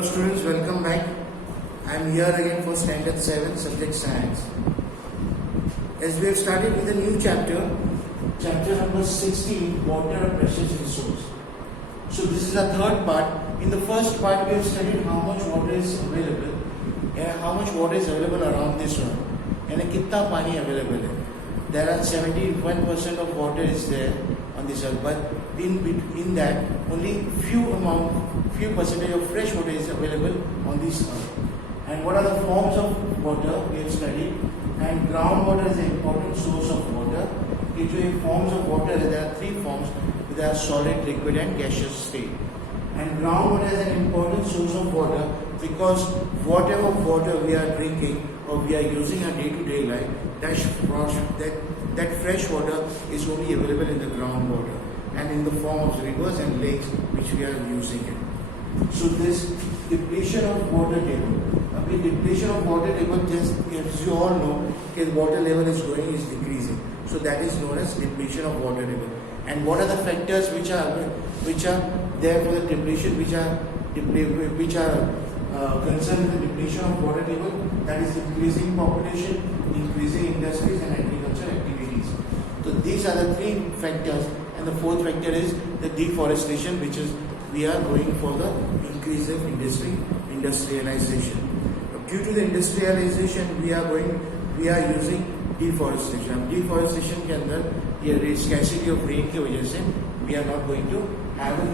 Hello students, welcome back. I am here again for standard 7 subject science. As we have started with a new chapter number 16, water a precious resource. So this is a third part. In the first part we have studied how much water is available around this one and कितना पानी available है. There are 71% of water is there on this earth, but in that only few percentage of fresh water is available on this earth. And what are the forms of water we have studied? And groundwater is an important source of water. जो forms of water, there are three forms. There are solid, liquid, and gaseous state. And groundwater is an important source of water because whatever water we are drinking or we are using in day-to-day life, that fresh water is only available in the groundwater and in the form of rivers and lakes which we are using it. So this depletion of water table. Depletion of water table, just as you all know, the water level is decreasing. So that is known as depletion of water table. And what are the factors which are there for the depletion, which are concerned with the depletion of water table? That is increasing population, increasing industries and agricultural activities. So these are the three factors, and the fourth factor is the deforestation, which is we are going for the increase of industrialization. Due to the industrialization, we are using deforestation. Deforestation के अंदर ये scarcity of rain की वजह से we are not going to have a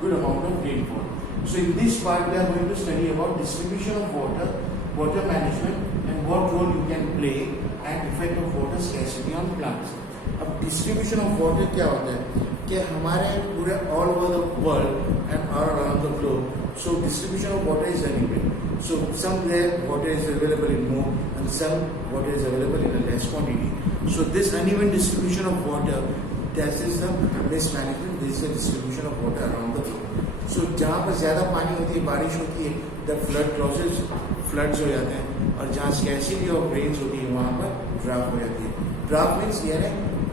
good amount of rainfall. So in this part we are going to study about distribution of water management, and what role you can play and effect of water scarcity on plants. अब distribution of water क्या होता है कि हमारे पूरे all over the world and all around the globe, so distribution of water is uneven. So somewhere water is available in more and some water is available in a less quantity. So this uneven distribution of water, that is the mismanagement. This is the distribution of water around the globe. So जहाँ पर ज़्यादा पानी होती है, बारिश होती है, the floods हो जाते हैं, और जहाँ scarcity of rains होती है वहाँ पर drought हो जाती है. Drought means ये है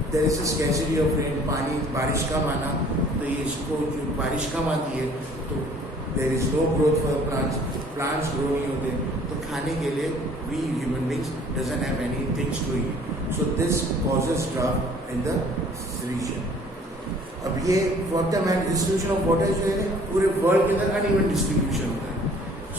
there is a scarcity of rain, पानी बारिश कम आना, तो ये इसको जो बारिश कम आती है तो there is no growth for the plants grow नहीं होते, तो खाने के लिए we human beings doesn't have any things to eat. So this causes drought in the region. अब ये water distribution of water जो है पूरे वर्ल्ड के अंदर uneven distribution होता है.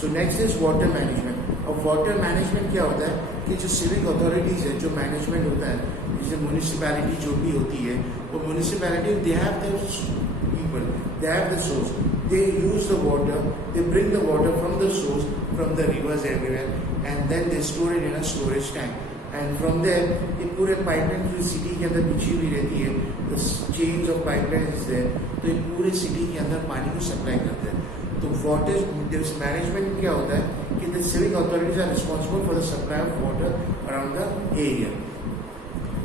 So next is water management. अब water management क्या होता है कि जो civic authorities है, जो management होता है, जैसे municipality जो भी होती है, वो municipality they have their people, they have the source. They use the water, they bring the water from the source, from the rivers everywhere, and then they store it in a storage tank. And from there, ये पूरे pipeline जो city के अंदर बिछी हुई रहती है, the chains of pipelines is there, तो ये पूरे city के अंदर पानी को supply करते हैं. तो water this management क्या होता है कि the civic authorities are responsible for the supply of water around the area.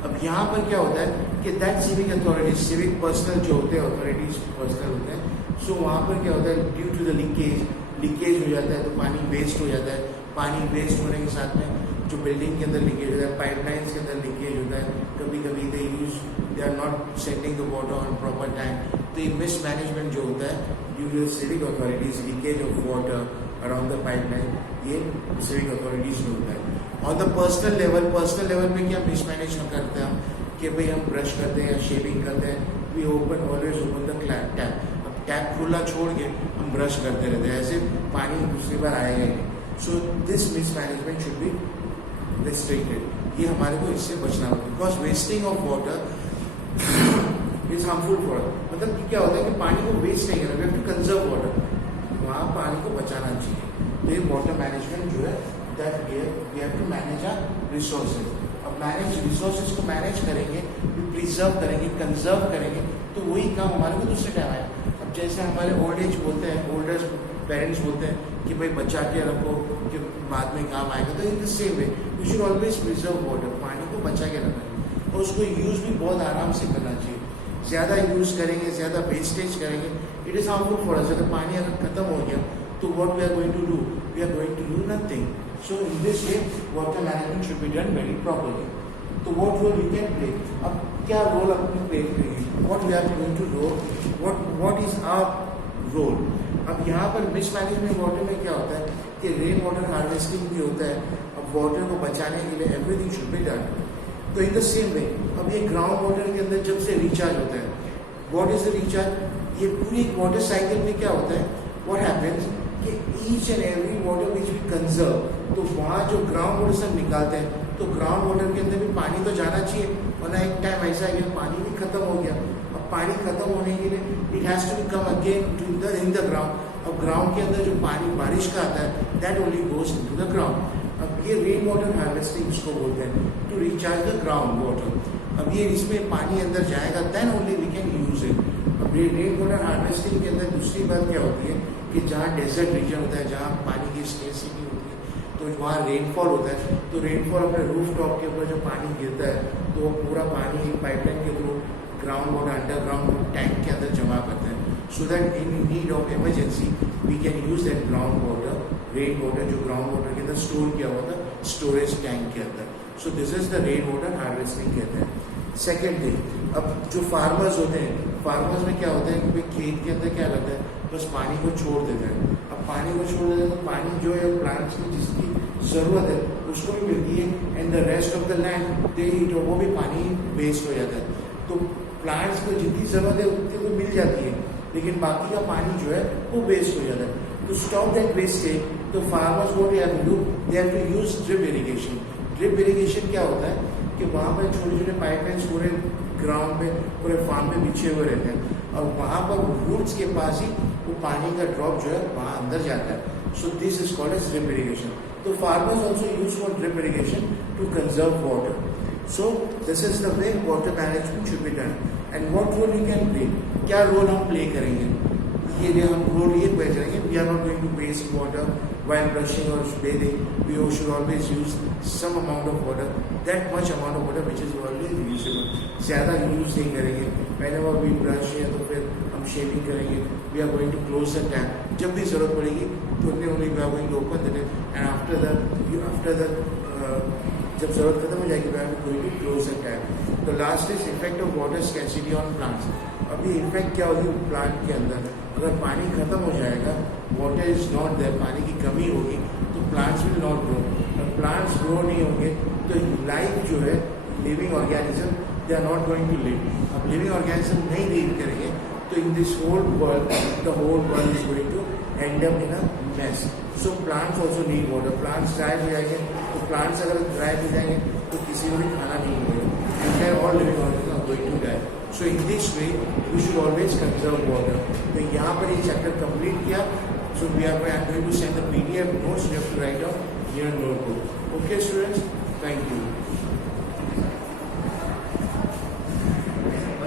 अब यहाँ पर क्या होता है कि that civic authorities, civic personal जो होते हैं, authorities personal होते हैं, so वहाँ पर क्या होता है due to the leakage हो जाता है, तो पानी waste हो जाता है. पानी waste होने के साथ में जो बिल्डिंग के अंदर लीकेज होता है, पाइपलाइंस के अंदर लीकेज होता है, कभी they are not sending the water on proper time. तो ये mismanagement जो होता है due to the civic authorities, leakage of water around the pipeline, ये civic authorities में होता है. On the personal level में क्या mismanage करते हैं हम कि भाई हम ब्रश करते हैं या शेविंग करते हैं, we always open the tap. अब टैप खुला छोड़ के हम ब्रश करते रहते हैं, ऐसे पानी दूसरी बार आएगा नहीं. So this mismanagement should be restricted. ये हमारे को इससे बचना होगा, because wasting of water is harmful for us. मतलब क्या होता है कि पानी को वेस्ट नहीं करना, we have to conserve water. वहाँ पानी को बचाना चाहिए. तो ये water management जो है that we have to manage our resources. अब manage resources को manage करेंगे, preserve करेंगे, conserve करेंगे, तो वही काम हमारे को दूसरे टाइम आएगा. अब जैसे हमारे ओल्ड एज बोलते हैं, ओल्डर पेरेंट्स बोलते हैं कि भाई बचा के रखो कि बाद में काम आएगा, तो in the same way we should always preserve water. पानी को बचा के रखना है और उसको यूज़ भी बहुत आराम से करना चाहिए. ज़्यादा यूज़ करेंगे, ज़्यादा वेस्टेज करेंगे, it is harmful for us. अगर पानी अगर खत्म हो गया तो what we are going to do? We are going to do nothing. So in this way water management should be done very properly. तो what role you can play? अब क्या रोल अपनी प्ले करेंगे? What we are going to role? What is our role? अब यहाँ पर mismanagement water में क्या होता है कि रेन वाटर हार्वेस्टिंग भी होता है. अब वाटर को बचाने के लिए एवरीथिंग शुड बी डन. तो इन द सेम वे अब ये ग्राउंड वाटर के अंदर जब से रिचार्ज होता है, व्हाट इज द रिचार्ज? ये पूरी एक वाटर साइकिल में क्या होता है, व्हाट हैपेंस कि each and every water which we conserve, तो वहाँ जो ग्राउंड वाटर सब निकालते हैं, तो ग्राउंड वाटर के अंदर भी पानी तो जाना चाहिए, वरना एक टाइम ऐसा है कि पानी भी खत्म हो गया. अब पानी खत्म होने के लिए it has to come again to the in the ground. अब ग्राउंड के अंदर जो पानी बारिश का आता है that only goes into the ground. अब ये रेन वाटर हार्वेस्टिंग इसको बोलते हैं, to recharge the ground water. अब ये इसमें पानी अंदर जाएगा then only we can use it. अब ये रेन वाटर हार्वेस्टिंग के अंदर दूसरी बात क्या होती है कि जहाँ डेजर्ट रीजन होता है, जहाँ पानी की स्केर्सिटी होती है, तो वहाँ रेनफॉल होता है. तो रेनफॉल अपने रूफ टॉप के ऊपर जो पानी गिरता है तो वो पूरा पानी पाइपलाइन के through ground water underground tank के अंदर जमा करते हैं, so that in need of emergency we can use that ground water, rain water जो ग्राउंड वाटर के अंदर स्टोर किया हुआ था स्टोरेज टैंक के अंदर. सो this is the rain water harvesting कहते हैं. सेकेंड थिंग, अब जो फार्मर्स होते हैं, फार्मर्स में क्या होता है कि भाई खेत के अंदर क्या करते हैं, बस पानी को छोड़ देते हैं. अब पानी को छोड़ देते हैं तो पानी जो है प्लांट्स की जिसकी ज़रूरत है उसको भी मिलती है, and the rest of the land they eat, वो भी पानी वेस्ट हो जाता है. तो प्लांट्स को जितनी ज़रूरत है उतनी तो मिल जाती है, लेकिन बाकी का पानी जो है वो वेस्ट हो जाता है. टू स्टॉप दैट वेस्टेज, तो farmers what they have to do, they have to use drip irrigation. Drip irrigation क्या होता है कि वहाँ पर छोटे छोटे पाइपलाइंस पूरे ग्राउंड पे, पूरे फार्म पे बिछे हुए रहते हैं, और वहाँ पर रूट्स के पास ही वो पानी का ड्रॉप जो है वहाँ अंदर जाता है. So this is called as drip irrigation. तो farmers also use for drip irrigation to conserve water. So this is the way water management should be done. And what role we can play, क्या role हम play करेंगे, ये हम role ये play करेंगे. We are not going to waste water while brushing or bathing. We should always use some amount of water, that much amount of water which is always usable. ज़्यादा use नहीं करेंगे. whenever we brush या तो फिर हम shaving करेंगे, we are going to close the tap. जब भी ज़रूरत पड़ेगी तो only we are going to open the tap, and after the जब ज़रूरत खत्म हो जाएगी we are going to close the tap. The last is effect of water scarcity on plants. अभी इफेक्ट क्या होगी प्लांट के अंदर, अगर पानी खत्म हो जाएगा, वाटर इज नॉट देयर, पानी की कमी होगी, तो प्लांट्स विल नॉट ग्रो. और प्लांट्स ग्रो नहीं होंगे तो लाइफ जो है, living organism, they are not going to live. अब लिविंग ऑर्गेनिज्म नहीं लिव करेंगे तो in this whole world, the whole world is going to end up in a mess. So plants also need water. Plants dry हो जाएंगे, तो plants अगर dry हो जाएंगे तो किसी को भी खाना नहीं मिलेगा, and all living organism are going to die. So in this way, we should always conserve water. तो यहाँ पर ये चैप्टर कंप्लीट किया. So I am going to send the PDF notes you have to write down in your notebook. Okay, students? Thank you.